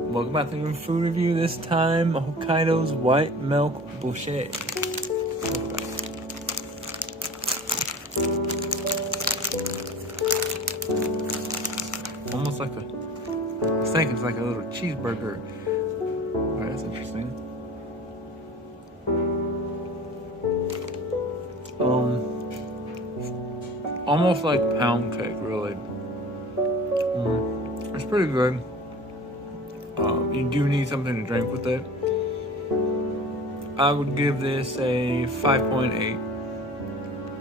Welcome back to a new food review. This time, Hokkaido's white milk Bouchee. Almost like I think it's like a little cheeseburger. Alright, that's interesting. Almost like pound cake, really. It's pretty good. You do need something to drink with it. I would give this a 5.8.